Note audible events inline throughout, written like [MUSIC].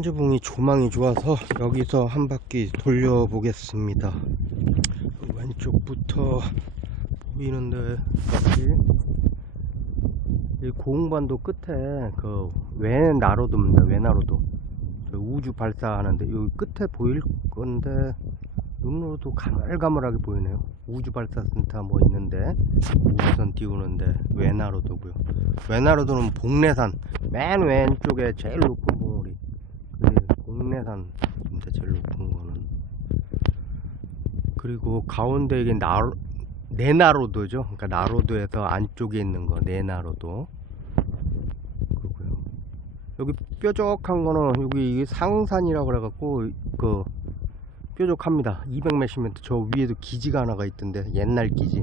천지붕이 조망이 좋아서 여기서 한 바퀴 돌려보겠습니다. 왼쪽부터 보이는데 이 고흥반도 끝에 그 외나로도입니다. 외나로도 저 우주 발사하는데 여기 끝에 보일 건데 눈으로도 가물가물하게 보이네요. 우주 발사 센터 뭐 있는데 우주선 띄우는데 외나로도고요. 외나로도는 복내산 맨 왼쪽에 제일 높은 복내산인데 제일 높은 거는. 그리고 가운데 이게 나 네나로도죠. 그러니까 나로도에서 안쪽에 있는 거 네나로도. 그리고요. 여기 뾰족한 거는 여기 상산이라고 그래갖고 그 뾰족합니다. 200 몇십 미터 저 위에도 기지가 하나가 있던데 옛날 기지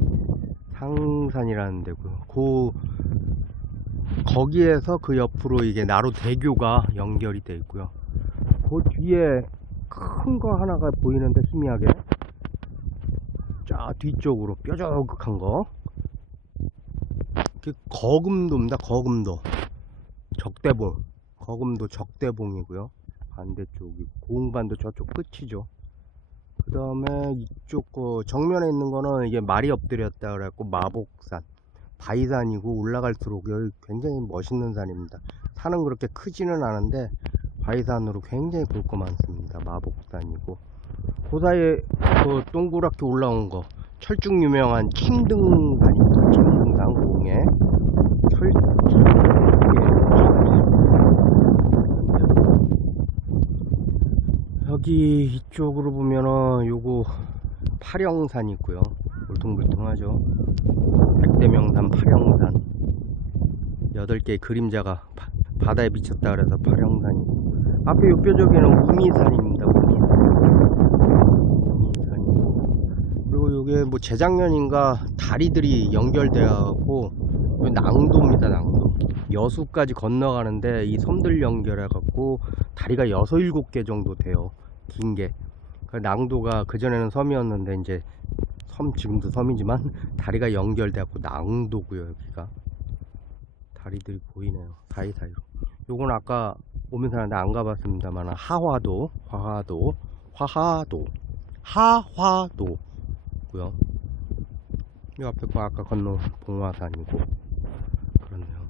상산이라는 데고요. 그 거기에서 그 옆으로 이게 나로 대교가 연결이 돼 있고요. 그 뒤에 큰 거 하나가 보이는데 희미하게 자 뒤쪽으로 뾰족한 거. 그 거금도입니다. 거금도 적대봉 거금도 적대봉이고요. 반대쪽이 고흥반도 저쪽 끝이죠. 그 다음에 이쪽 거 정면에 있는 거는 이게 말이 엎드렸다 그래갖고 마복산 바위산이고 올라갈수록 여기 굉장히 멋있는 산입니다 산은 그렇게 크지는 않은데 바위산으로 굉장히 볼 거 많습니다. 마복산이고. 그 사이에 그 동그랗게 올라온 거. 철쭉 유명한 킹등산입니다 킹등산 공에. 철 여기 이쪽으로 보면은 요거 파령산 있고요. 울퉁불퉁하죠. 백대명산 파령산. 여덟 개의 그림자가 바, 바다에 비쳤다 그래서 파령산이고 앞에 우미산입니다 우미산. 우미산이고 그리고 요게 뭐 재작년인가 다리들이 연결되어갖고 요 낭도입니다 낭도 여수까지 건너가는데 이 섬들 연결해갖고 다리가 여섯 일곱 개 정도 돼요 긴게. 그 낭도가 그전에는 섬이었는데 이제 섬 지금도 섬이지만 [LAUGHS] 다리가 연결돼갖고 낭도고요 여기가. 다리들이 보이네요 사이사이로. 요건 아까 오면서 하는데 안 가봤습니다만 하화도 화화도 화하도 하화도 고요. 이 앞에 거 아까 건너 봉화산이고 그렇네요.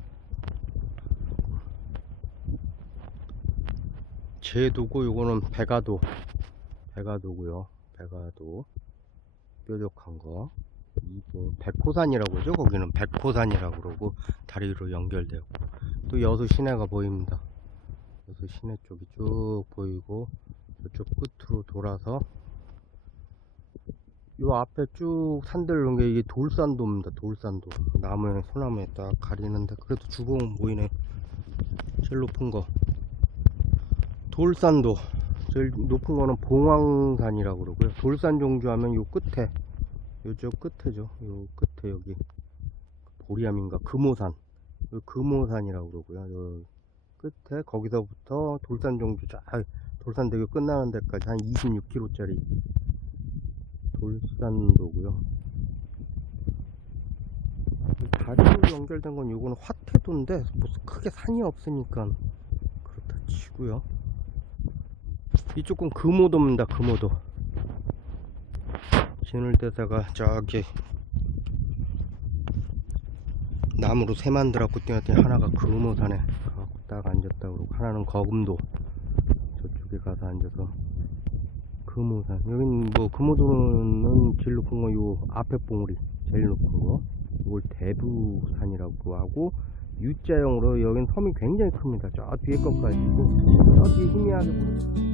제도고 요거는 백아도 백아도고요. 백아도. 뾰족한 거. 이거 백호산이라고 하죠? 거기는 백호산이라고 그러고 다리로 연결되고. 또 여수 시내가 보입니다 그래서 시내 쪽이 쭉 보이고 저쪽 끝으로 돌아서 요 앞에 쭉 산들 놓은 게 이게 돌산도입니다. 돌산도. 나무에 소나무에 딱 가리는데 그래도 주봉은 보이네. 제일 높은 거. 돌산도. 제일 높은 거는 봉황산이라고 그러고요. 돌산 종주 하면 요 끝에 요쪽 끝에죠. 요 끝에 여기 보리암인가 금오산. 요 금오산이라고 그러고요. 요 끝에 거기서부터 돌산 종주 쫙 돌산대교 끝나는 데까지 한 26km짜리 돌산도고요. 다리로 연결된 건 요거는 화태도인데 무슨 크게 산이 없으니까 그렇다 치고요. 이쪽은 금오도입니다. 금오도. 진울대사가 저기 나무로 새 만들었고 뛰었더니 하나가 금오산에 딱 앉았다 그러고 하나는 거금도 저쪽에 가서 앉아서 금오산. 여긴 뭐 금오도는 제일 높은 거 요 앞에 봉우리 제일 높은 거. 이걸 대부산이라고 하고 U자형으로 여긴 섬이 굉장히 큽니다. 저 뒤에 것까지 있고 저 뒤에 희미하게 보이는